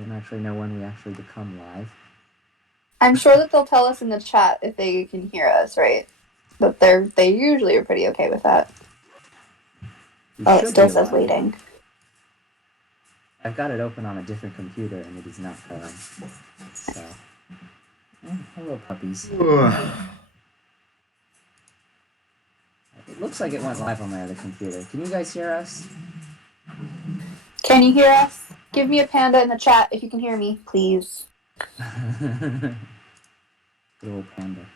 don't actually know when we actually become live. I'm sure that they'll tell us in the chat if they can hear us, right? But they usually are pretty okay with that. It Should still be says live. waiting. I've got it open on a different computer and it is not going. So, hello puppies. It looks like it went live on my other computer. Can you guys hear us? Can you hear us? Give me a panda in the chat if you can hear me, please. Little panda.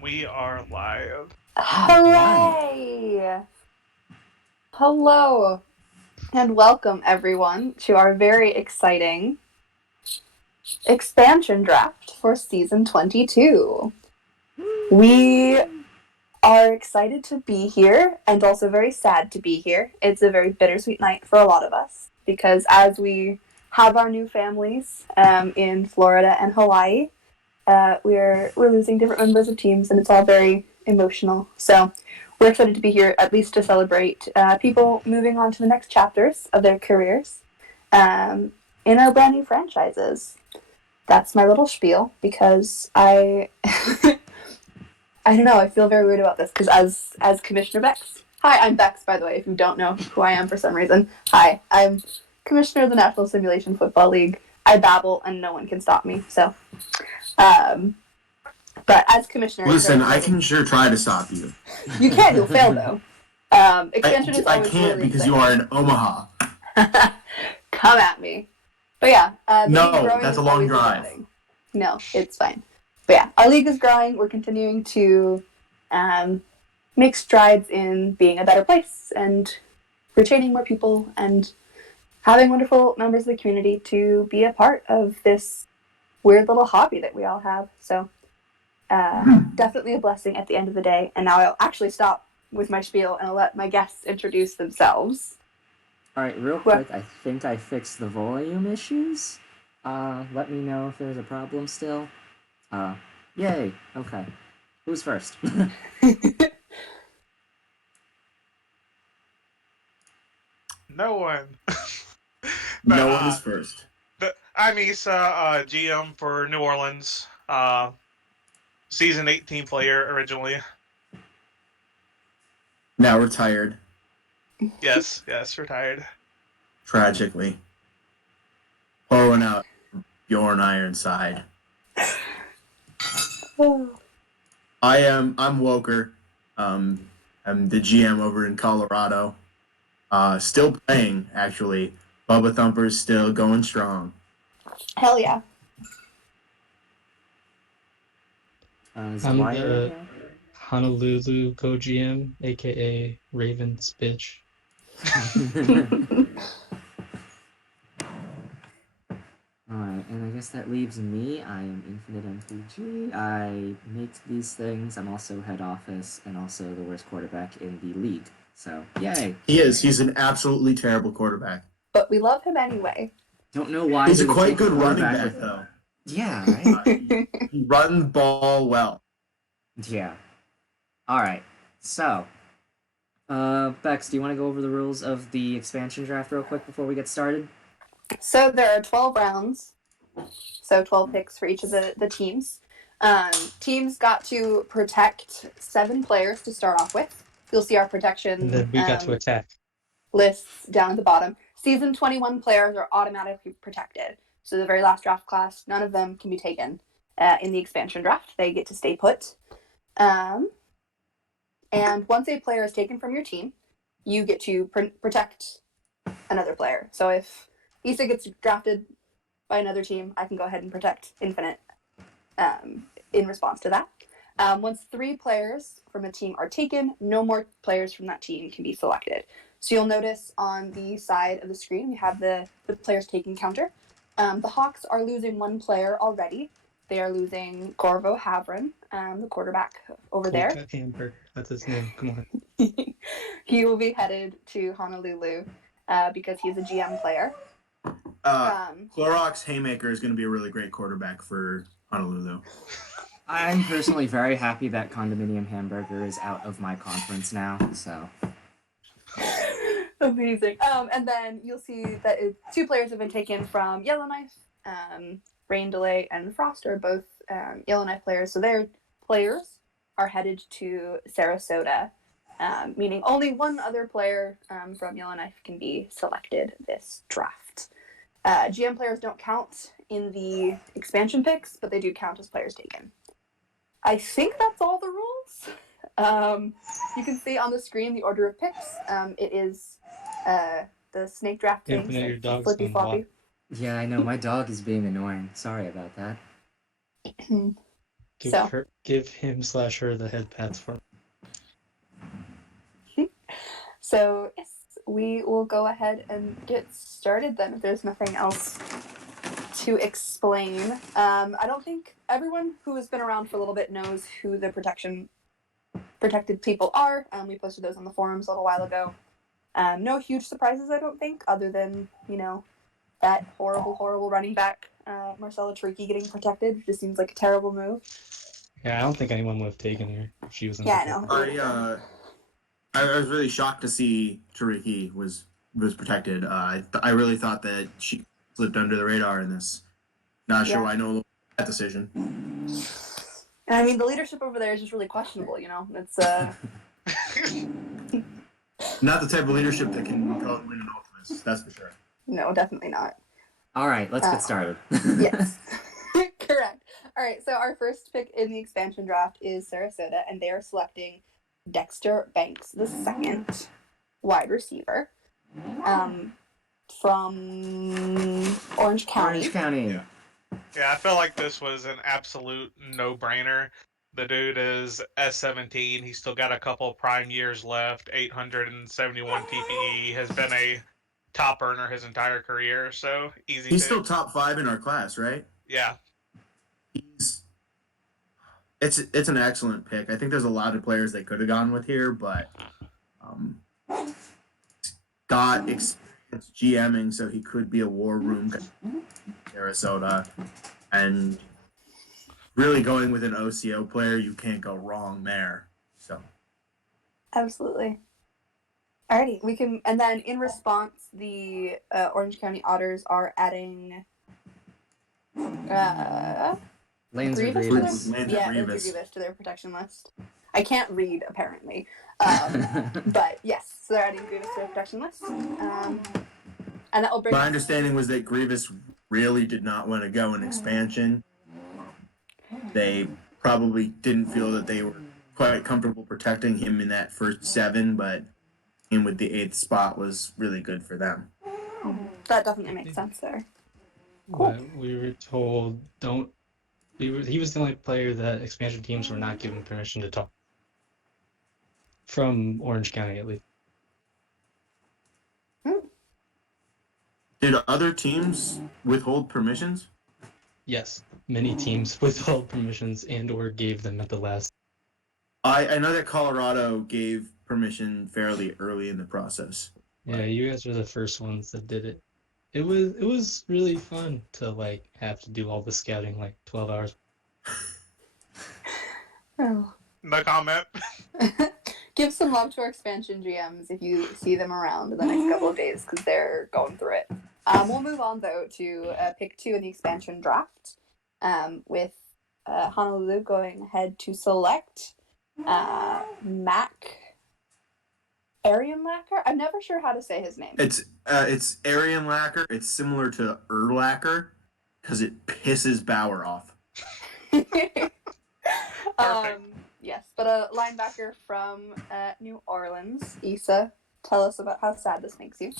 We are live. Hooray! Hello, and welcome everyone to our very exciting expansion draft for season 22. We are excited to be here and also very sad to be here. It's a very bittersweet night for a lot of us because as we have our new families in Florida and Hawaii, we're losing different members of teams and it's all very emotional. So we're excited to be here at least to celebrate people moving on to the next chapters of their careers in our brand new franchises. That's my little spiel because I don't know, I feel very weird about this because as Commissioner Bex. Hi, I'm Bex, by the way, if you don't know who I am for some reason. Hi, I'm Commissioner of the National Simulation Football League. I babble and no one can stop me, so. But as Commissioner... Listen, I can sure try to stop you. You can't, you'll fail though. Expansion is always I can't really because exciting. you are in Omaha. Come at me. But yeah. No, that's a long drive. Exciting. No, it's fine. But yeah, our league is growing. We're continuing to make strides in being a better place and retaining more people and having wonderful members of the community to be a part of this weird little hobby that we all have. So definitely a blessing at the end of the day. And now I'll actually stop with my spiel and I'll let my guests introduce themselves. Alright, real quick, I think I fixed the volume issues. Let me know if there's a problem still. Yay, okay. Who's first? No one. No one is first. I'm Issa, GM for New Orleans. Season 18 player originally. Now retired. Yes, retired. Tragically. Pouring out Bjorn Ironside. I'm Woker. I'm the GM over in Colorado. Still playing, actually. Bubba Thumper's still going strong. Hell yeah. I'm the Honolulu co-GM, aka Raven's bitch. Alright, and I guess that leaves me. I am Infinite MPG. I make these things. I'm also head office and also the worst quarterback in the league. So, yay! He is. He's an absolutely terrible quarterback. But we love him anyway. Don't know why he's a quite good running back, though. Yeah, right? He runs the ball well. Yeah. Alright, so... Bex, do you want to go over the rules of the expansion draft real quick before we get started? So there are 12 rounds, so 12 picks for each of the teams. Teams got to protect 7 players to start off with. You'll see our protection and then we got to attack lists down at the bottom. Season 21 players are automatically protected. So the very last draft class, none of them can be taken in the expansion draft. They get to stay put. And once a player is taken from your team, you get to protect another player. So if Issa gets drafted by another team, I can go ahead and protect Infinite in response to that. Once 3 players from a team are taken, no more players from that team can be selected. So you'll notice on the side of the screen, we have the players taken counter. The Hawks are losing 1 player already. They are losing Corvo Havren, the quarterback over there. Hamburg, that's his name. Come on. He will be headed to Honolulu because he's a GM player. Clorox Haymaker is going to be a really great quarterback for Honolulu. I'm personally very happy that Condominium Hamburger is out of my conference now, so... Amazing. And then you'll see that 2 players have been taken from Yellowknife. Rain Delay and Frost are both Yellowknife players, so their players are headed to Sarasota, meaning only one other player from Yellowknife can be selected this draft. GM players don't count in the expansion picks, but they do count as players taken. I think that's all the rules. You can see on the screen the order of picks. It is the snake draft thing. Infinite, your dog's flippy gonna floppy. walk. Yeah, I know. My dog is being annoying. Sorry about that. Give him/her the head pats for me. So yes, we will go ahead and get started then. If there's nothing else to explain, I don't think everyone who has been around for a little bit knows who the protected people are. We posted those on the forums a little while ago. No huge surprises, I don't think, other than that horrible running back Marcella Tricky getting protected, which just seems like a terrible move. Yeah, I don't think anyone would have taken her if she was in Yeah, the I know. I was really shocked to see Tariki was protected. I really thought that she slipped under the radar in this. Not sure why no that decision. And I mean, the leadership over there is just really questionable. It's Not the type of leadership that can go and win an Ultimus. That's for sure. no, definitely not. All right, let's get started. Yes. Correct. All right, so our first pick in the expansion draft is Sarasota, and they are selecting Dexter Banks II, wide receiver, from Orange County. Orange County. Yeah, I feel like this was an absolute no-brainer. The dude is S17. He's still got a couple prime years left. 871 TPE. Has been a top earner his entire career. So easy. He's pick. still top 5 in our class, right? Yeah. It's an excellent pick. I think there's a lot of players they could have gone with here, but got experience GMing, so he could be a war room Sarasota, and really going with an OCO player, you can't go wrong there. So Absolutely. Alrighty, we can, and then in response, the Orange County Otters are adding Lanes Grievous to Grievous. their, Lansing Grievous to their protection list. I can't read apparently, but yes, so they're adding Grievous to their protection list, and that will bring. My understanding was that Grievous really did not want to go in expansion. They probably didn't feel that they were quite comfortable protecting him in that first 7, but him with the 8th spot was really good for them. That definitely makes sense there. Cool. But we were told he was the only player that expansion teams were not given permission to talk. From Orange County, at least. Did other teams withhold permissions? Yes, many teams withheld permissions and/or gave them at the last. I know that Colorado gave permission fairly early in the process. Yeah, you guys were the first ones that did it. It was really fun to have to do all the scouting 12 hours. Oh. No comment. Give some love to our expansion GMs if you see them around in the next couple of days because they're going through it. We'll move on though to pick 2 in the expansion draft, with Honolulu going ahead to select Mac Arianlacker. I'm never sure how to say his name. It's Arianlacker. It's similar to Urlacher because it pisses Bauer off. Yes, but a linebacker from New Orleans. Issa, tell us about how sad this makes you.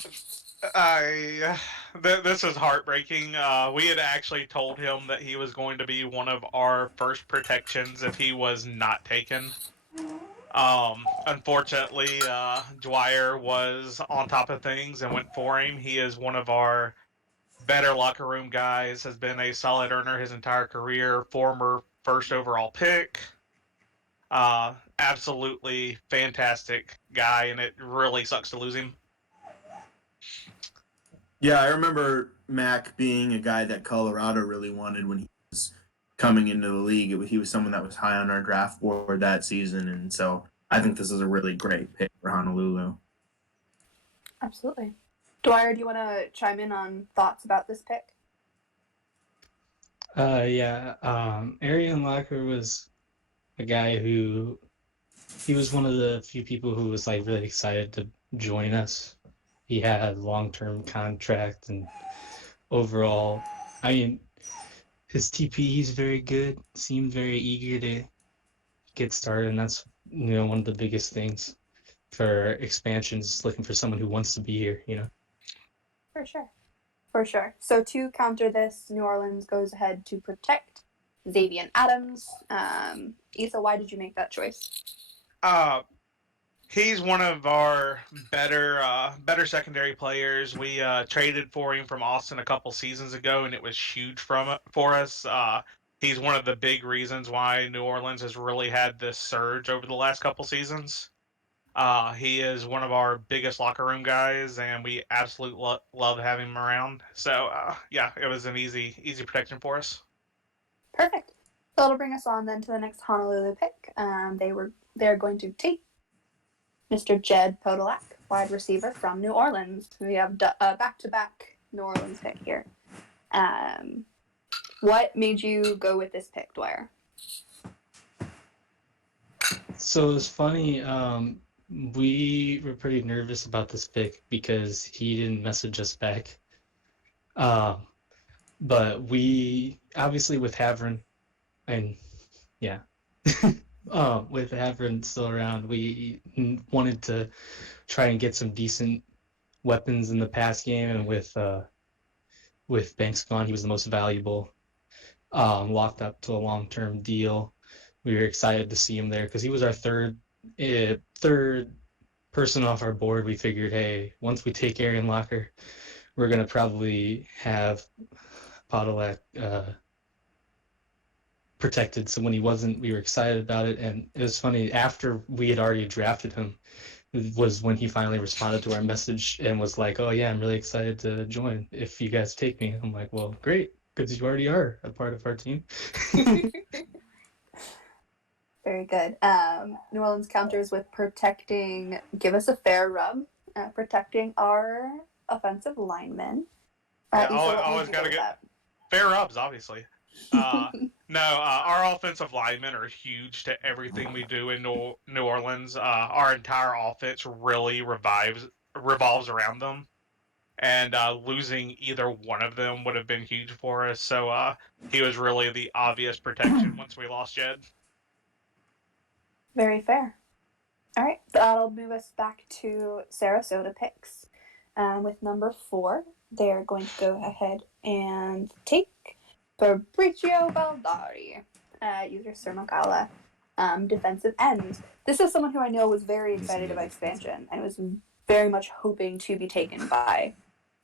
This is heartbreaking. We had actually told him that he was going to be one of our first protections if he was not taken. Unfortunately, Dwyer was on top of things and went for him. He is one of our better locker room guys, has been a solid earner his entire career, former first overall pick. Absolutely fantastic guy, and it really sucks to lose him. Yeah, I remember Mac being a guy that Colorado really wanted when he was coming into the league. He was someone that was high on our draft board that season, and so I think this is a really great pick for Honolulu. Absolutely. Dwyer, do you want to chime in on thoughts about this pick? Yeah. Arian Locker was a guy who he was one of the few people who was like really excited to join us. He had a long-term contract, and overall, I mean, his TP he's very good. Seemed very eager to get started, and that's one of the biggest things for expansions. Looking for someone who wants to be here. For sure. For sure. So to counter this, New Orleans goes ahead to protect Xavier Adams. Issa, why did you make that choice? He's one of our better secondary players. We traded for him from Austin a couple seasons ago, and it was huge for us. He's one of the big reasons why New Orleans has really had this surge over the last couple seasons. He is one of our biggest locker room guys, and we absolutely love having him around. So yeah, it was an easy protection for us. Perfect. So it'll bring us on then to the next Honolulu pick. They're going to take Mr. Jed Podolak, wide receiver from New Orleans. We have a back-to-back New Orleans pick here. What made you go with this pick, Dwyer? So it's funny. We were pretty nervous about this pick because he didn't message us back. But we obviously with Havren, and yeah, with Havren still around, we wanted to try and get some decent weapons in the pass game, and with Banks gone, he was the most valuable. Locked up to a long-term deal. We were excited to see him there because he was our third person off our board. We figured, hey, once we take Arian Locker, we're gonna probably have Podolak protected. So when he wasn't, we were excited about it. And it was funny, after we had already drafted him was when he finally responded to our message and was like, oh yeah, I'm really excited to join if you guys take me. I'm like, well, great, because you already are a part of our team. Very good. New Orleans counters with protecting, give us a fair rub, protecting our offensive linemen. Yeah, Issa, always got to get fair rubs, obviously. No, our offensive linemen are huge to everything we do in New Orleans. Our entire offense really revolves around them, and losing either one of them would have been huge for us. So he was really the obvious protection once we lost Jed. Very fair. All right, that'll move us back to Sarasota picks. With number 4, they're going to go ahead and take Fabricio Baldari, user Sermacala, defensive end. This is someone who I know was very excited about expansion and was very much hoping to be taken by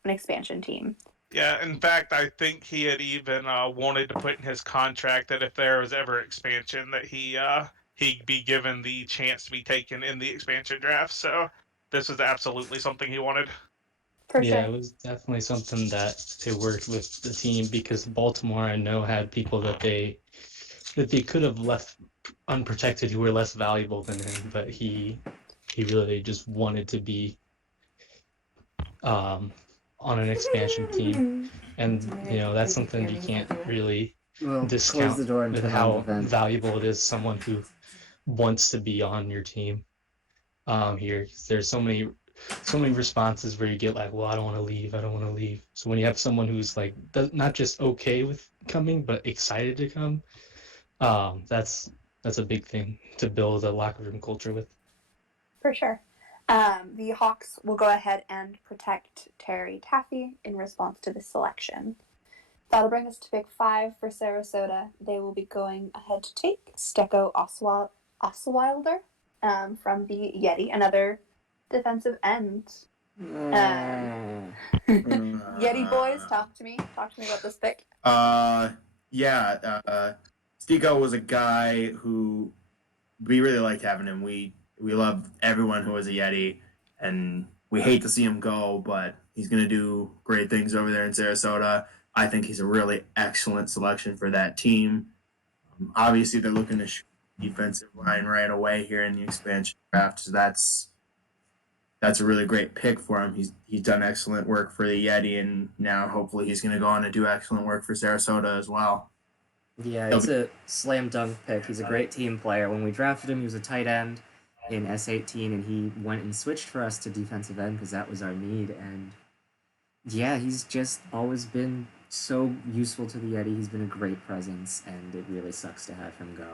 an expansion team. Yeah, in fact, I think he had even wanted to put in his contract that if there was ever expansion, that he'd be given the chance to be taken in the expansion draft. So this is absolutely something he wanted. For Yeah, sure. it was definitely something that it worked with the team because Baltimore, I know, had people that they could have left unprotected who were less valuable than him, but he really just wanted to be on an expansion team, and that's something you can't really discount close the door and with turn on how the vent. valuable it is someone who wants to be on your team. Here, there's so many responses where you get like, well, I don't want to leave. So when you have someone who's like not just okay with coming but excited to come, that's a big thing to build a locker room culture with. For sure. The Hawks will go ahead and protect Terry Taffy in response to this selection. That'll bring us to pick 5 for Sarasota. They will be going ahead to take Stecco Osweiler from the Yeti, another defensive end. Yeti boys, talk to me. Talk to me about this pick. Stico was a guy who we really liked having him. We love everyone who was a Yeti, and we hate to see him go, but he's going to do great things over there in Sarasota. I think he's a really excellent selection for that team. Obviously, they're looking to shoot defensive line right away here in the expansion draft, so that's that's a really great pick for him. He's done excellent work for the Yeti, and now hopefully he's going to go on to do excellent work for Sarasota as well. Yeah, He'll it's be- a slam dunk pick. He's a great team player. When we drafted him, he was a tight end in S18, and he went and switched for us to defensive end because that was our need. And yeah, he's just always been so useful to the Yeti. He's been a great presence, and it really sucks to have him go.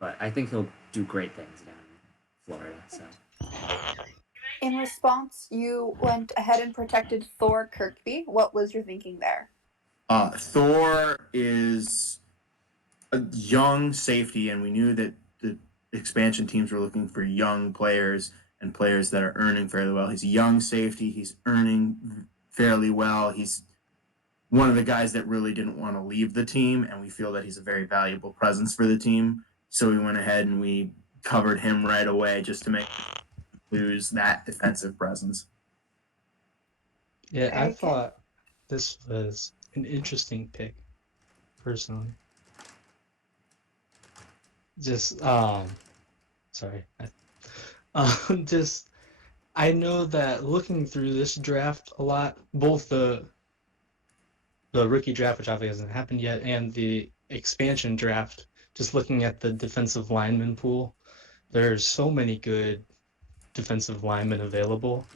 But I think he'll do great things down in Florida. So In response, you went ahead and protected Thor Kirkby. What was your thinking there? Thor is a young safety, and we knew that the expansion teams were looking for young players and players that are earning fairly well. He's a young safety. He's earning fairly well. He's one of the guys that really didn't want to leave the team, and we feel that he's a very valuable presence for the team. So we went ahead and we covered him right away just to make lose that defensive presence. Yeah, I Very good. thought this was an interesting pick, personally. Just sorry. Just I know that looking through this draft a lot, both the rookie draft, which obviously hasn't happened yet, and the expansion draft, just looking at the defensive lineman pool, there's so many good defensive linemen available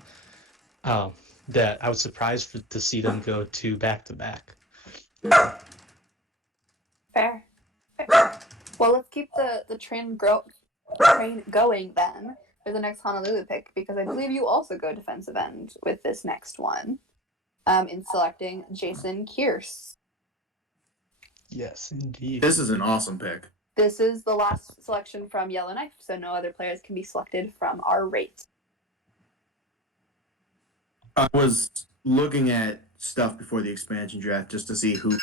that I was surprised to see them go to back-to-back. Fair. Well, let's keep the train going then for the next Honolulu pick, because I believe you also go defensive end with this next one, in selecting Jason Kearse. Yes, indeed. This is an awesome pick. This is the last selection from Yellowknife, so no other players can be selected from our rate. I was looking at stuff before the expansion draft just to see who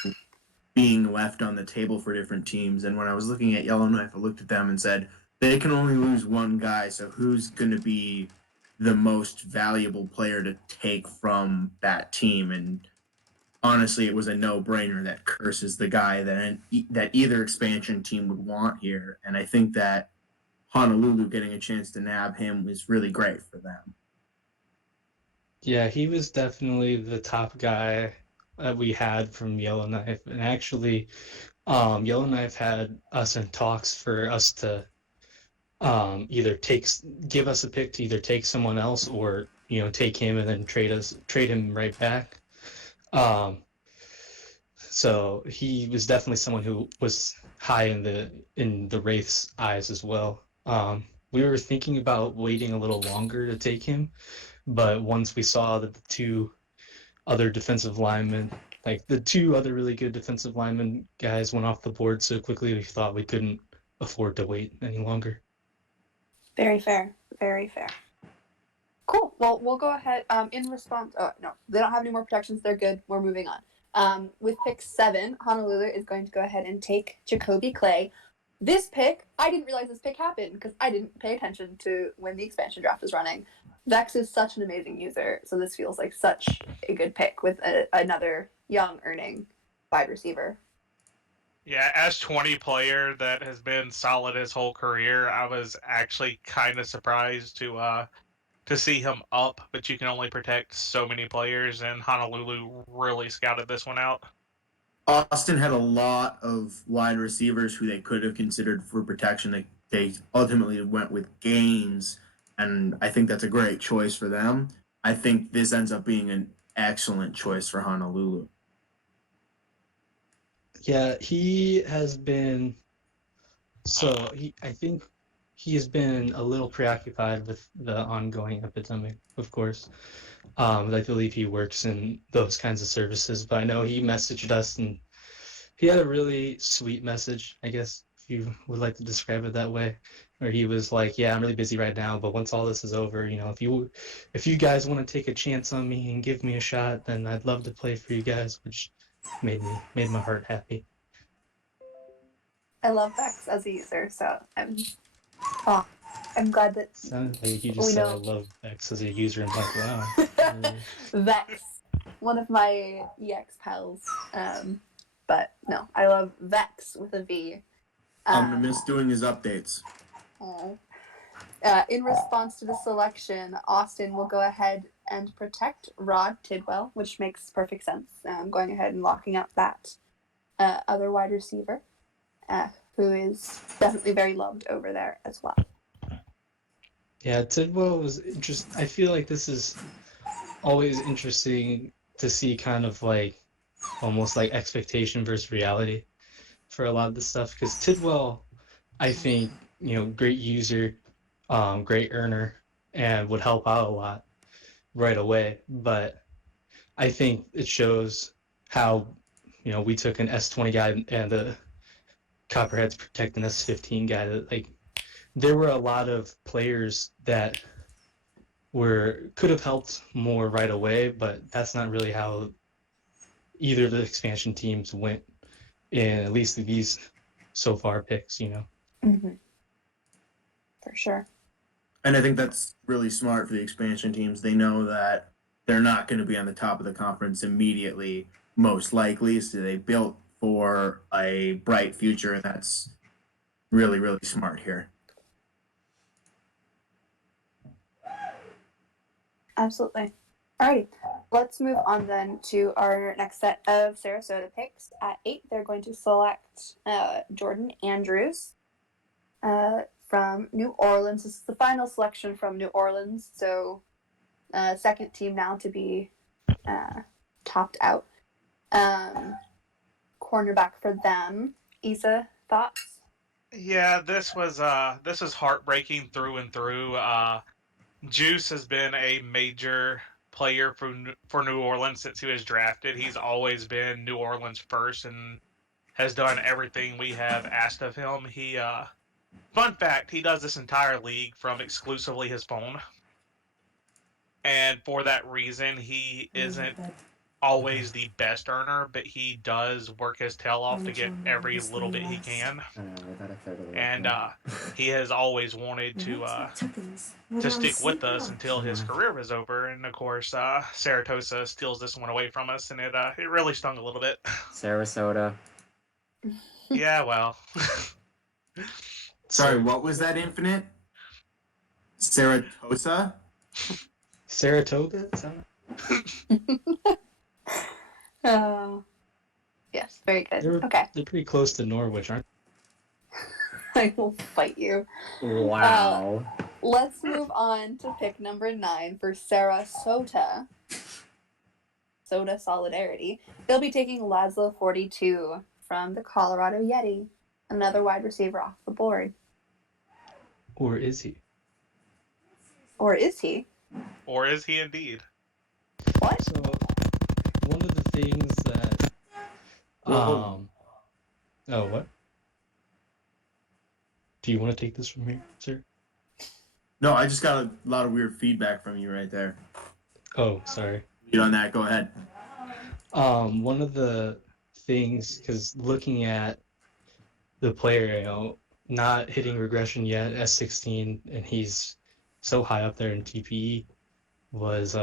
being left on the table for different teams. And when I was looking at Yellowknife, I looked at them and said, they can only lose one guy. So who's going to be the most valuable player to take from that team? And honestly, it was a no-brainer that Kearse is the guy that either expansion team would want here. And I think that Honolulu getting a chance to nab him was really great for them. Yeah, he was definitely the top guy that we had from Yellowknife. And actually, Yellowknife had us in talks for us to either give us a pick to either take someone else or take him and then trade him right back. So he was definitely someone who was high in the Wraith's eyes as well. We were thinking about waiting a little longer to take him, but once we saw that the two other defensive linemen, like the two other really good defensive linemen guys, went off the board so quickly, we thought we couldn't afford to wait any longer. Very fair. Very fair. Cool. Well, we'll go ahead. In response, oh no, they don't have any more protections. They're good. We're moving on. With pick 7, Honolulu is going to go ahead and take Jacoby Clay. This pick, I didn't realize this pick happened because I didn't pay attention to when the expansion draft was running. Vex is such an amazing user, so this feels like such a good pick with another young earning wide receiver. Yeah, as 20 player that has been solid his whole career, I was actually kind of surprised to see him up, but you can only protect so many players, and Honolulu really scouted this one out. Austin had a lot of wide receivers who they could have considered for protection. They ultimately went with Gaines, and I think that's a great choice for them. I think this ends up being an excellent choice for Honolulu. Yeah, he has been. I think he has been a little preoccupied with the ongoing epidemic, of course. I believe he works in those kinds of services, but I know he messaged us and he had a really sweet message, I guess, if you would like to describe it that way, where he was like, yeah, I'm really busy right now, but once all this is over, if you guys want to take a chance on me and give me a shot, then I'd love to play for you guys, which made my heart happy. I love Vex as a user, so I'm glad that Sounds like you just we said know. I love Vex as a user and like, wow. Vex, one of my EX pals. But no, I love Vex with a V. I'm gonna miss doing his updates. Oh. In response to the selection, Austin will go ahead and protect Rod Tidwell, which makes perfect sense. Going ahead and locking up that other wide receiver, who is definitely very loved over there as well. Yeah, Tidwell was just. I feel like this is always interesting to see, kind of like almost like expectation versus reality for a lot of this stuff. Because Tidwell, I think, great user, great earner, and would help out a lot right away. But I think it shows how, we took an S20 guy and the Copperheads protect an S15 guy. That, like, there were a lot of players that could have helped more right away, but that's not really how either of the expansion teams went in at least these so far picks. Mm-hmm. For sure. And I think that's really smart for the expansion teams. They know that they're not going to be on the top of the conference immediately, most likely. So they built for a bright future, and that's really, really smart here. Absolutely. Alrighty, let's move on then to our next set of Sarasota picks. At 8, they're going to select Jordan Andrews from New Orleans. This is the final selection from New Orleans, so second team now to be topped out. Cornerback for them. Isa, thoughts? Yeah, this was heartbreaking through and through. Juice has been a major player for New Orleans since he was drafted. He's always been New Orleans first and has done everything we have asked of him. Fun fact, he does this entire league from exclusively his phone. And for that reason, he isn't always the best earner, but he does work his tail off to get every little bit he can. And he has always wanted to stick with us until his career was over. And of course, Saratoga steals this one away from us, and it really stung a little bit. Sarasota. Yeah, well. Sorry, what was that, Infinite? Saratoga? Saratoga? Yes, very good. They're pretty close to Norwich, aren't I will fight you. Wow. Let's move on to pick number 9 for Sarasota. Soda Solidarity. They'll be taking Laszlo 42 from the Colorado Yeti, another wide receiver off the board. Or is he? Or is he? Or is he indeed? What? So, one of the things that... Oh, what? Do you want to take this from here, sir? No, I just got a lot of weird feedback from you right there. Oh, sorry. Get on that, go ahead. One of the things, because looking at the player, not hitting regression yet, S16, and he's so high up there in TPE, was,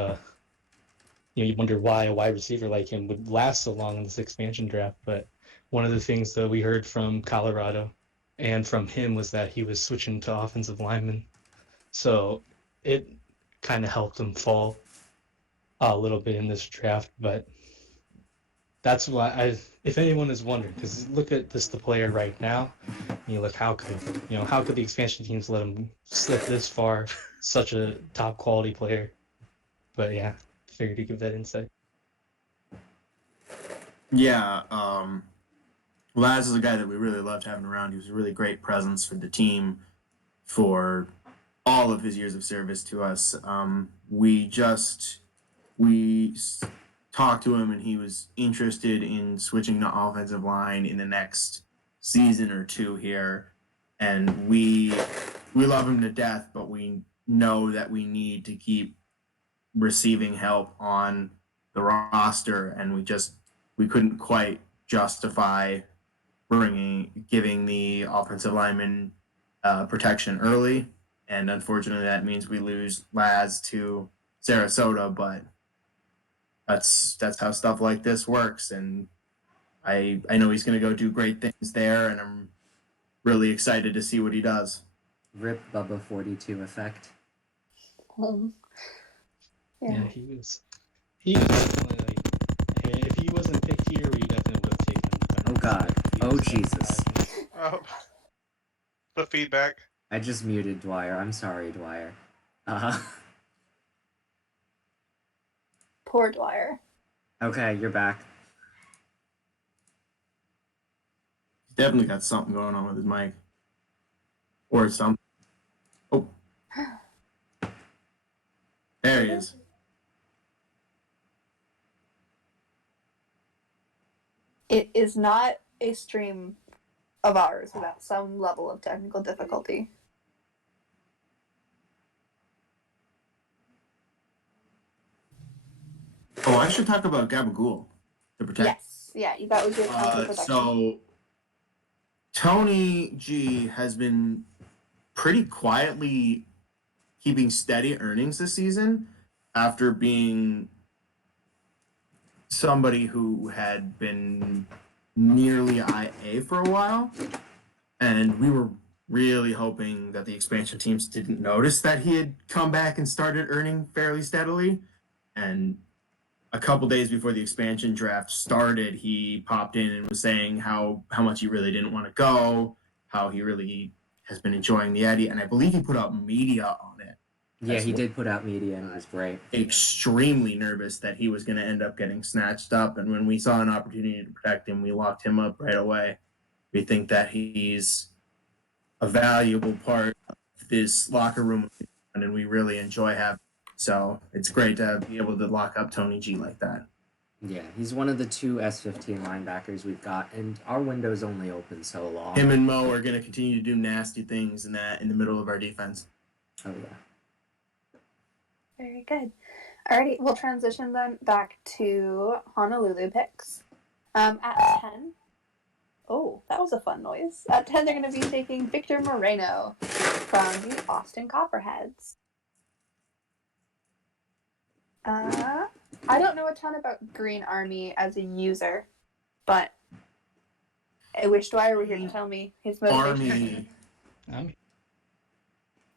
you wonder why a wide receiver like him would last so long in this expansion draft. But one of the things that we heard from Colorado and from him was that he was switching to offensive lineman. So it kind of helped him fall a little bit in this draft. But that's why if anyone is wondering, because look at the player right now, and you look, how could the expansion teams let him slip this far? Such a top quality player. But yeah, figured to give that insight. Yeah, Laz is a guy that we really loved having around. He was a really great presence for the team for all of his years of service to us. We talked to him, and he was interested in switching to offensive line in the next season or two here. And we love him to death, but we know that we need to keep receiving help on the roster, and we couldn't quite justify giving the offensive lineman protection early, and unfortunately that means we lose Laz to Sarasota, but that's how stuff like this works, and I know he's going to go do great things there, and I'm really excited to see what he does. Rip Bubba 42 effect. Yeah, he was definitely like, hey, if he wasn't picked here, we definitely would have taken him. Oh God. Oh Jesus. Oh, the feedback. I just muted Dwyer. I'm sorry, Dwyer. Uh Poor Dwyer. Okay, you're back. He's definitely got something going on with his mic. Or something. Oh. There he is. It is not a stream of ours without some level of technical difficulty. Oh, I should talk about Gabagool to protect. Yes, yeah, that was your counter protection. So Tony G has been pretty quietly keeping steady earnings this season after being somebody who had been nearly IA for a while. And we were really hoping that the expansion teams didn't notice that he had come back and started earning fairly steadily. And a couple days before the expansion draft started, he popped in and was saying how much he really didn't want to go, how he really has been enjoying the Eddie, and I believe he put out media on it. Yeah, he did put out media, and it was great. Extremely nervous that he was going to end up getting snatched up, and when we saw an opportunity to protect him, we locked him up right away. We think that he's a valuable part of this locker room, and we really enjoy having. So it's great to be able to lock up Tony G like that. Yeah, he's one of the 2 S15 linebackers we've got, and our window's only open so long. Him and Mo are going to continue to do nasty things in the middle of our defense. Oh yeah. Very good. Alrighty, we'll transition then back to Honolulu picks. At 10. Oh, that was a fun noise. At 10, they're going to be taking Victor Moreno from the Austin Copperheads. I don't know a ton about Green Army as a user, but I wish Dwyer were here to tell me his motivation. Army.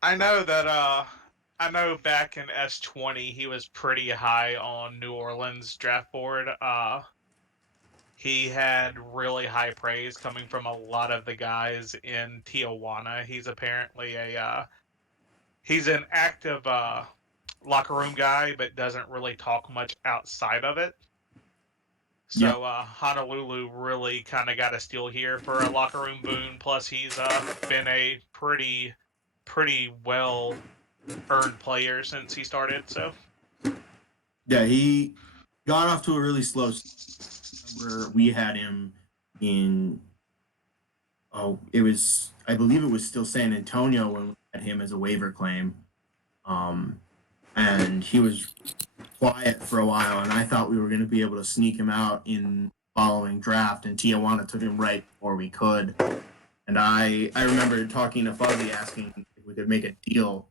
I know that I know back in S20 he was pretty high on New Orleans draft board. He had really high praise coming from a lot of the guys in Tijuana. He's apparently he's an active locker room guy, but doesn't really talk much outside of it. So Honolulu really kind of got a steal here for a locker room boon. Plus, he's been a pretty well earned player since he started. So Yeah, he got off to a really slow start where we had him in. Oh, I believe it was still San Antonio when we had him as a waiver claim. And he was quiet for a while, and I thought we were going to be able to sneak him out in the following draft, and Tijuana took him right before we could. And I remember talking to Fuzzy asking if we could make a deal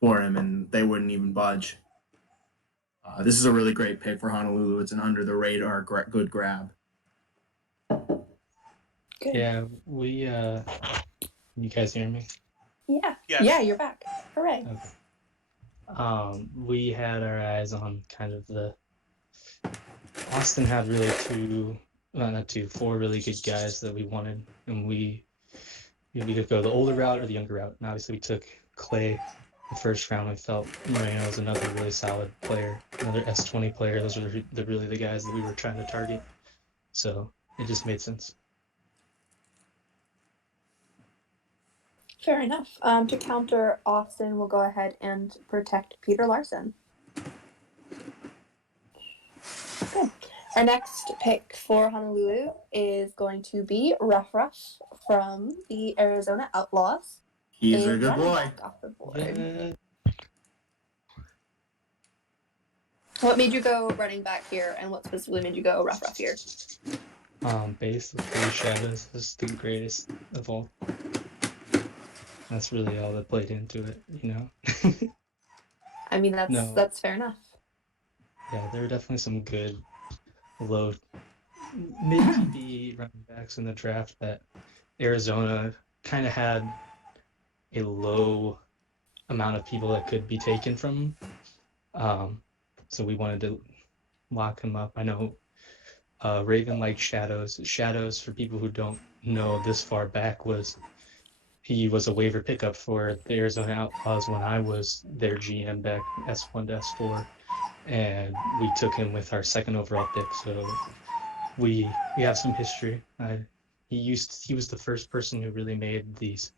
for him, and they wouldn't even budge. This is a really great pick for Honolulu. It's an under-the-radar good grab. Good. Yeah, we can you guys hear me? Yeah. Yes. Yeah, you're back. Hooray. Okay. We had our eyes on kind of Austin had really four really good guys that we wanted, and we could go the older route or the younger route. And obviously we took Clay the first round. We felt Moreno was another really solid player, another S20 player. Those were really the guys that we were trying to target. So it just made sense. Fair enough. To counter Austin, we'll go ahead and protect Peter Larson. Good. Our next pick for Honolulu is going to be Ruff from the Arizona Outlaws. He's a good boy. Off the board. What made you go running back here, and what specifically made you go Ruff here? Basically, Chavez is the greatest of all. That's really all that played into it, you know. I mean, that's fair enough. Yeah, there are definitely some good low mid TB running backs in the draft that Arizona kind of had a low amount of people that could be taken from him. So we wanted to lock him up. I know Raven liked Shadows. Shadows, for people who don't know this far back, he was a waiver pickup for the Arizona Outlaws when I was their GM back S1 to S4, and we took him with our second overall pick. So we have some history. He was the first person who really made these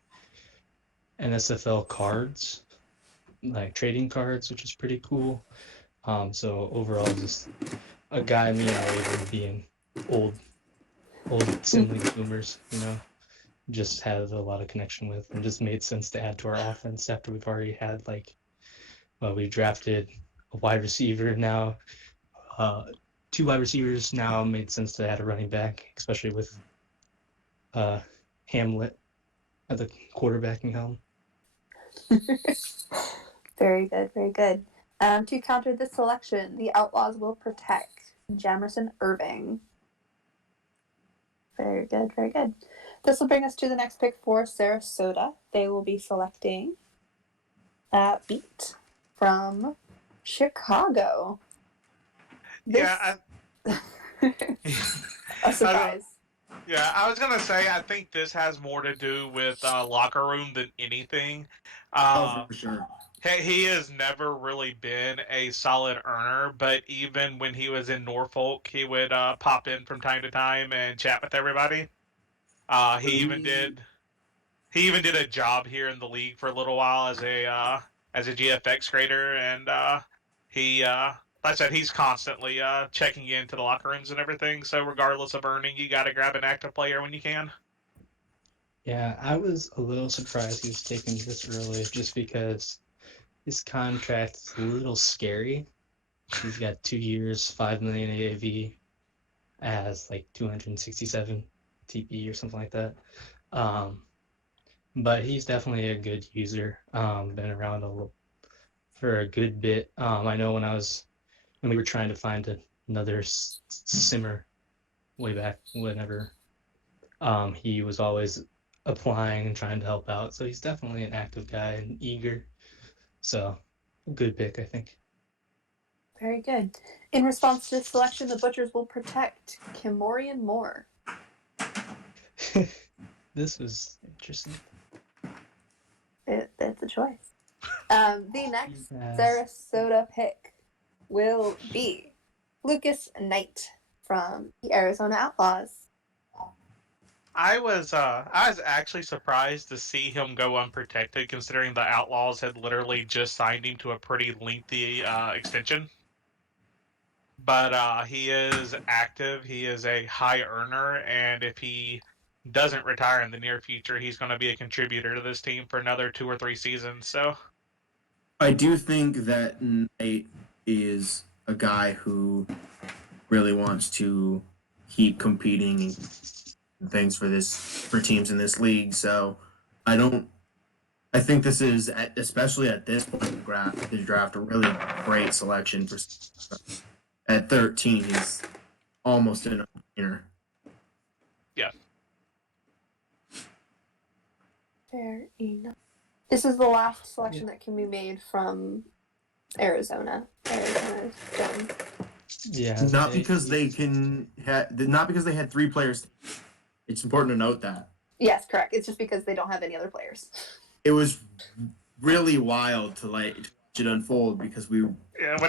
NSFL cards, like trading cards, which is pretty cool. So overall, just a guy me and Raven being old Sim League boomers, just has a lot of connection with, and just made sense to add to our offense after we've already had we drafted a wide receiver now, two wide receivers now. Made sense to add a running back, especially with Hamlet at the quarterbacking helm. Very good, very good. To counter this selection, the Outlaws will protect Jamerson Irving. Very good, very good. This will bring us to the next pick for Sarasota. They will be selecting Beat from Chicago. Yeah, A surprise. I was gonna say I think this has more to do with locker room than anything. Oh, for sure. He has never really been a solid earner, but even when he was in Norfolk, he would pop in from time to time and chat with everybody. He even did a job here in the league for a little while as a GFX grader, and like I said, he's constantly checking into the locker rooms and everything. So regardless of earning, you got to grab an active player when you can. Yeah, I was a little surprised he was taken this early, just because his contract's a little scary. He's got 2 years, 5 million AAV, as like 267 TP or something like that. But he's definitely a good user. Been around for a good bit. I know when we were trying to find another simmer way back whenever, he was always applying and trying to help out. So he's definitely an active guy and eager. So a good pick, I think. Very good. In response to this selection, the Butchers will protect Kimorian Moore. This was interesting. It's a choice. The next Sarasota pick will be Lucas Knight from the Arizona Outlaws. I was actually surprised to see him go unprotected, considering the Outlaws had literally just signed him to a pretty lengthy extension. But he is active. He is a high earner, and if he doesn't retire in the near future, he's going to be a contributor to this team for another 2 or 3 seasons. So I do think that Knight is a guy who really wants to keep competing and things for teams in this league. So I think this is, especially at this point in the draft, a really great selection for. At 13, he's almost a no-brainer. Yeah. Fair enough. This is the last selection that can be made from Arizona. Arizona's done. Yeah. Not because they had 3 players. It's important to note that. Yes, correct. It's just because they don't have any other players. It was really wild to watch it unfold because when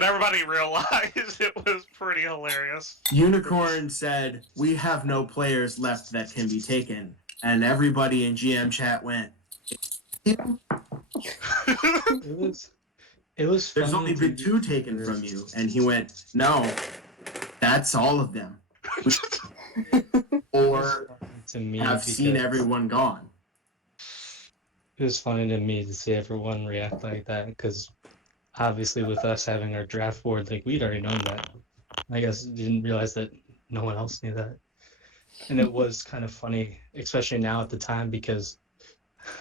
everybody realized, it was pretty hilarious. Unicorn said, "We have no players left that can be taken," and everybody in GM chat went, It was "There's only been 2 taken from you," and he went, "No, that's all of them." Or to me, have seen everyone gone. It was funny to me to see everyone react like that, because obviously with us having our draft board, we'd already known that. I guess didn't realize that no one else knew that. And it was kind of funny, especially now at the time, because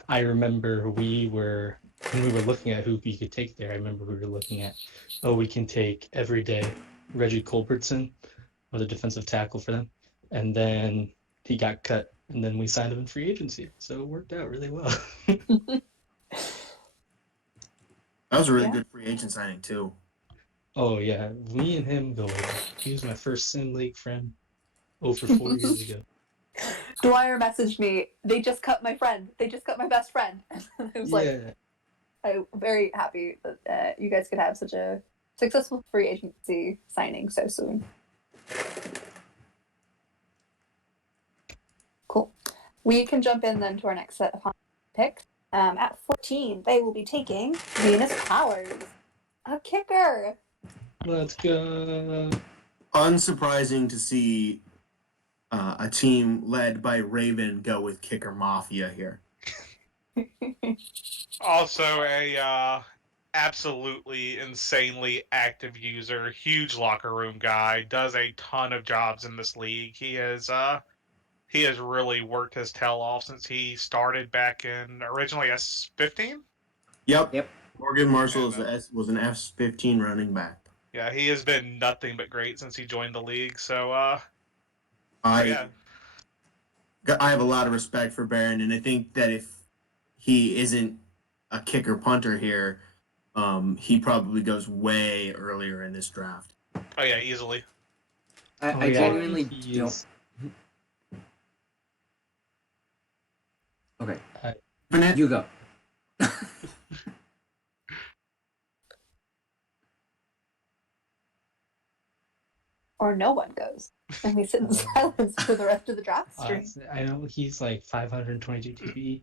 I remember when we were looking at who we could take there, I remember we were looking at, we can take everyday Reggie Culbertson, or the defensive tackle for them. And then he got cut, and then we signed him in free agency. So it worked out really well. That was a really Yeah. good free agent signing too. Oh yeah, me and him go. He was my first Sim League friend over 4 years ago. Dwyer messaged me. They just cut my friend. They just cut my best friend. I was like, Yeah, I'm very happy that you guys could have such a successful free agency signing so soon. Cool. We can jump in then to our next set of picks. At 14, they will be taking Venus Powers, a kicker. let's go. Unsurprising to see a team led by Raven go with Kicker Mafia here. Also a absolutely insanely active user, huge locker room guy, does a ton of jobs in this league. He has really worked his tail off since he started back in originally S15. Yep. Morgan Marshall And, was an S15 running back. Yeah, he has been nothing but great since he joined the league. So I yeah. I have a lot of respect for Barron, and I think that if he isn't a kicker punter here, he probably goes way earlier in this draft. Oh yeah, easily. Oh I yeah, I think genuinely he don't. is. Okay, Bennett, you go. Or no one goes. And we sit in silence for the rest of the draft stream. I know he's like 522 TPE.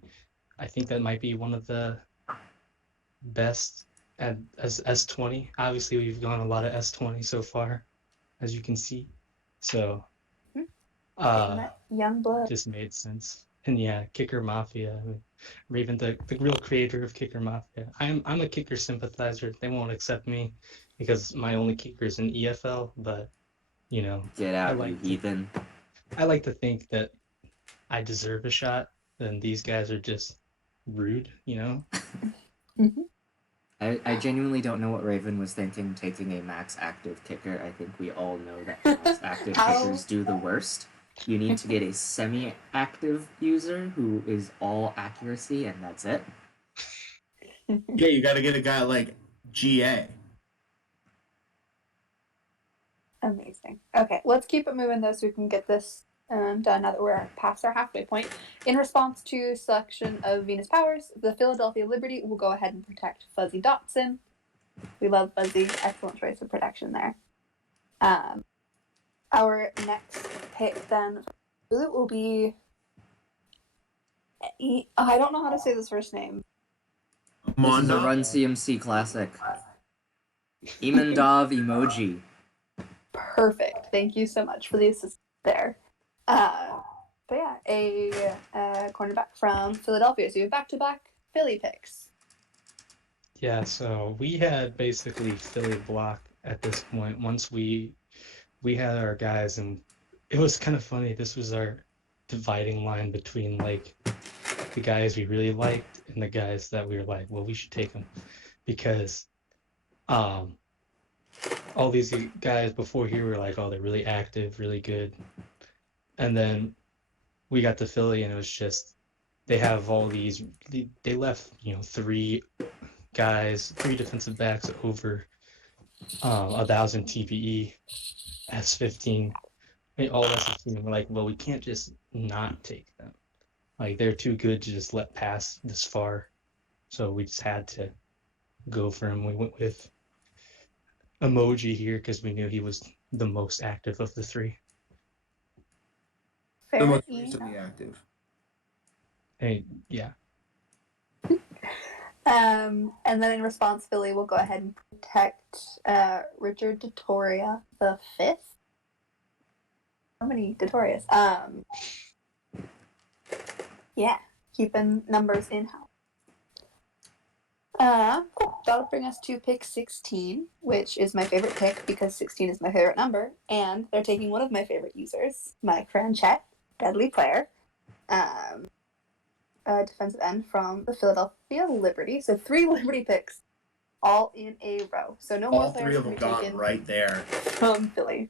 I think that might be one of the best at as S20. Obviously, we've gone a lot of S20 so far, as you can see. So, Getting uh, that young blood. just made sense. And yeah, Kicker Mafia, I mean, Raven, the real creator of Kicker Mafia. I'm a kicker sympathizer. They won't accept me because my only kicker is in EFL, but you know, Get out, you heathen. I like to think that I deserve a shot, then these guys are just rude, you know? Mm-hmm. I genuinely don't know what Raven was thinking taking a max active kicker. I think we all know that max active kickers do the worst. You need to get a semi-active user who is all accuracy, and that's it. Yeah, you got to get a guy like GA. Amazing. Okay, let's keep it moving though so we can get this done now that we're past our halfway point. In response to selection of Venus Powers, the Philadelphia Liberty will go ahead and protect Fuzzy Dotson. We love Fuzzy. Excellent choice of protection there. Our next pick then will be... I don't know how to say this first name. This is a Monda. Run CMC classic. Emendov emoji. Perfect. Thank you so much for the assist there. But yeah, a cornerback from Philadelphia. So you have back-to-back Philly picks. Yeah, so we had basically Philly block at this point. Once we had our guys, and it was kind of funny. This was our dividing line between like the guys we really liked and the guys that we were like, well, we should take them because all these guys before here were like, oh, they're really active, really good. And then we got to Philly and it was just, they have all these, they left, three defensive backs over 1,000 TPE, S15, all S15. And we're like, well, we can't just not take them. Like, they're too good to just let pass this far. So we just had to go for him. We went with Emoji here because we knew he was the most active of the three. Fair The most enough. recently active. Hey, yeah. And then in response, Philly will go ahead and protect Richard Detoria the fifth. How many Detorias? Yeah, keeping numbers in house. Cool. That'll bring us to pick 16, which is my favorite pick because 16 is my favorite number, and they're taking one of my favorite users, my friend Chet, deadly player, a defensive end from the Philadelphia Liberty. So 3 Liberty picks, all in a row. So no more All players three of can them be gone taken right there. from Philly.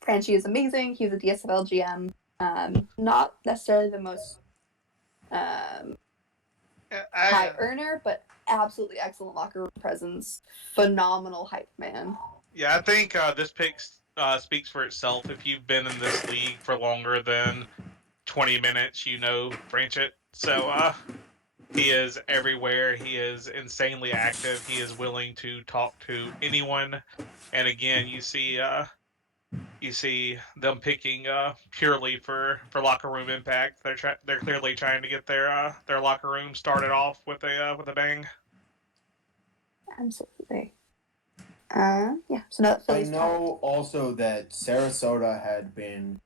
Franchi is amazing. He's a DSFL GM. Not necessarily the most high earner, but absolutely excellent locker room presence. Phenomenal hype man. Yeah, I think this pick speaks for itself. If you've been in this league for longer than 20 minutes, you know Branchett. So he is everywhere. He is insanely active. He is willing to talk to anyone. And again, you see them picking purely for locker room impact. They're clearly trying to get their locker room started off with a bang. Absolutely. Yeah. So now that I Philly's know also that Sarasota had been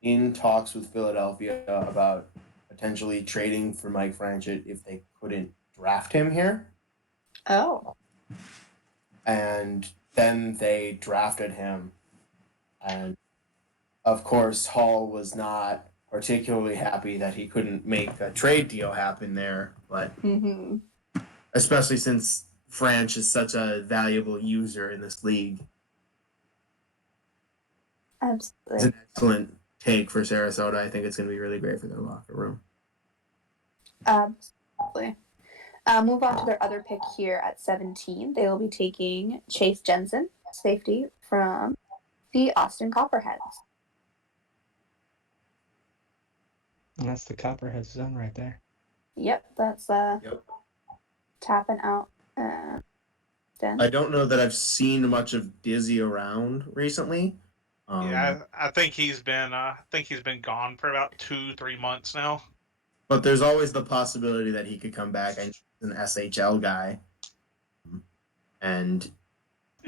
in talks with Philadelphia about potentially trading for Mike Franchett if they couldn't draft him here. Oh. And then they drafted him. And of course, Hall was not particularly happy that he couldn't make a trade deal happen there, but Mm-hmm. especially since Franch is such a valuable user in this league. It's Absolutely. an excellent take for Sarasota. I think it's going to be really great for their locker room. Absolutely. Move on to their other pick here at 17. They will be taking Chase Jensen, safety from the Austin Copperheads. And that's the Copperhead zone right there. Yep, that's tapping out. I don't know that I've seen much of Dizzy around recently. Yeah, I think he's been gone for about 2-3 months now. But there's always the possibility that he could come back. And he's an SHL guy. And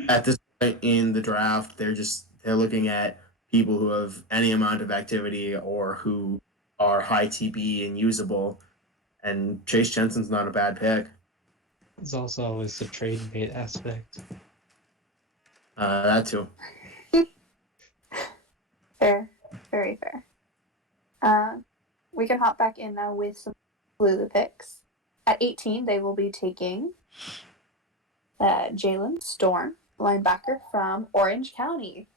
at this point in the draft, they're looking at people who have any amount of activity or who are high TP and usable. And Chase Jensen's not a bad pick. There's also always the trade bait aspect. That too. Fair. Very fair. We can hop back in now with some blue picks. At 18, they will be taking Jalen Storm, linebacker from Orange County.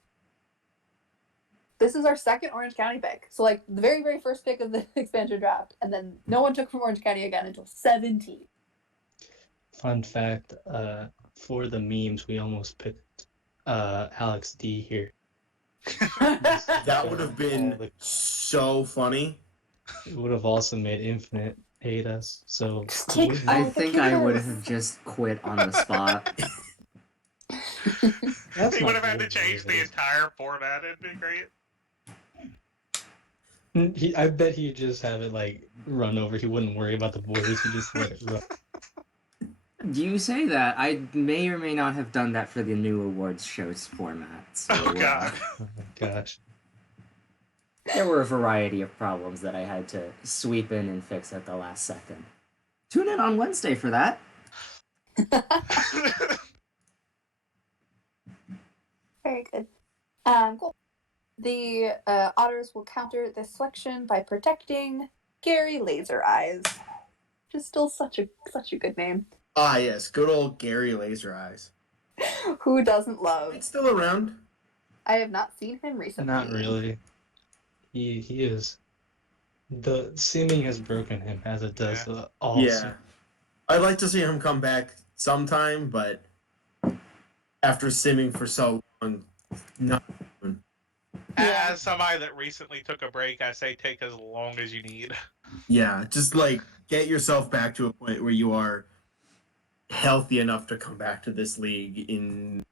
This is our second Orange County pick. So, like, the very, very first pick of the expansion draft. And then no one took from Orange County again until 17. Fun fact, for the memes, we almost picked Alex D here. That would have been so funny. It would have also made Infinite hate us. So I think I would have just quit on the spot. He would have had to change the entire format. It'd be great. I bet he'd just have it like run over. He wouldn't worry about the borders. He'd just let it run. You say that. I may or may not have done that for the new awards shows format. So, Oh god. Oh my gosh. There were a variety of problems that I had to sweep in and fix at the last second. Tune in on Wednesday for that. Very good. Cool. The Otters will counter this selection by protecting Gary Laser Eyes, which is still such a good name. Ah, yes, good old Gary Laser Eyes. Who doesn't love? It's still around. I have not seen him recently. Not really. He is. The simming has broken him, as it does all. Yeah. I'd like to see him come back sometime, but after simming for so long, not. Yeah. As somebody that recently took a break, I say take as long as you need. Yeah, just like get yourself back to a point where you are healthy enough to come back to this league in.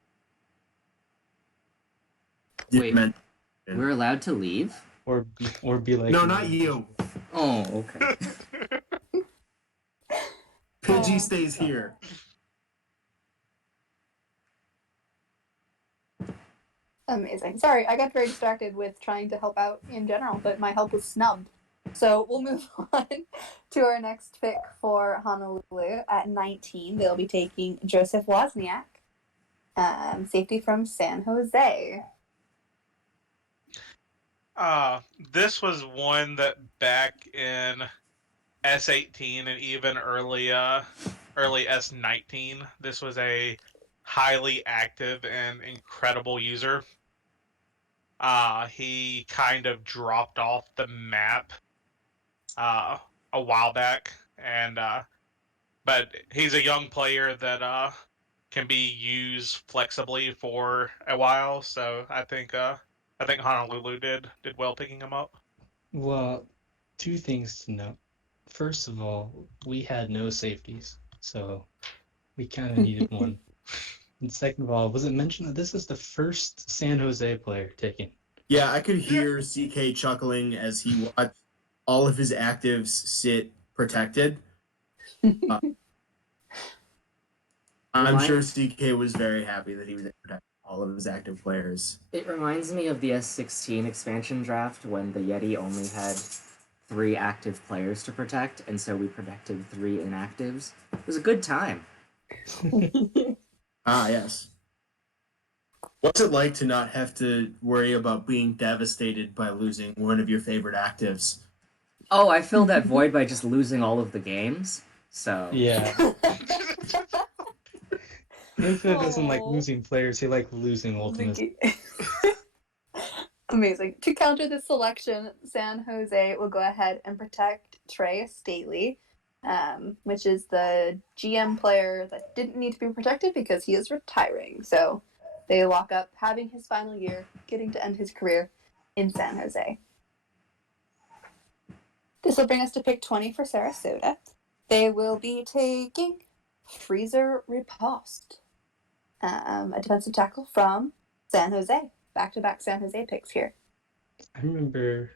Wait, we're allowed to leave? Or be like. No, not you. Oh, okay. Pidgey stays here. Amazing. Sorry, I got very distracted with trying to help out in general, but my help was snubbed. So we'll move on to our next pick for Honolulu. At 19, they'll be taking Joseph Wozniak, safety from San Jose. This was one that back in S18 and even early S19, this was a highly active and incredible user. He kind of dropped off the map a while back, and but he's a young player that can be used flexibly for a while. So I think Honolulu did well picking him up. Well, two things to note. First of all, we had no safeties, so we kind of needed one. And second of all, was it mentioned that this is the first San Jose player taken? Yeah, I could hear CK chuckling as he watched all of his actives sit protected. I'm Remind- sure CK was very happy that he was able to protect all of his active players. It reminds me of the S16 Expansion Draft when the Yeti only had 3 active players to protect, and so we protected 3 inactives. It was a good time. Ah, yes. What's it like to not have to worry about being devastated by losing one of your favorite actives? Oh, I filled that void by just losing all of the games. So Yeah, Infinite doesn't like Aw. losing players, he like losing ultimates. Amazing. To counter this selection, San Jose will go ahead and protect Trey Staley, which is the GM player that didn't need to be protected because he is retiring. So they lock up having his final year, getting to end his career in San Jose. This will bring us to pick 20 for Sarasota. They will be taking Freezer Riposte, a defensive tackle from San Jose. Back-to-back San Jose picks here. I remember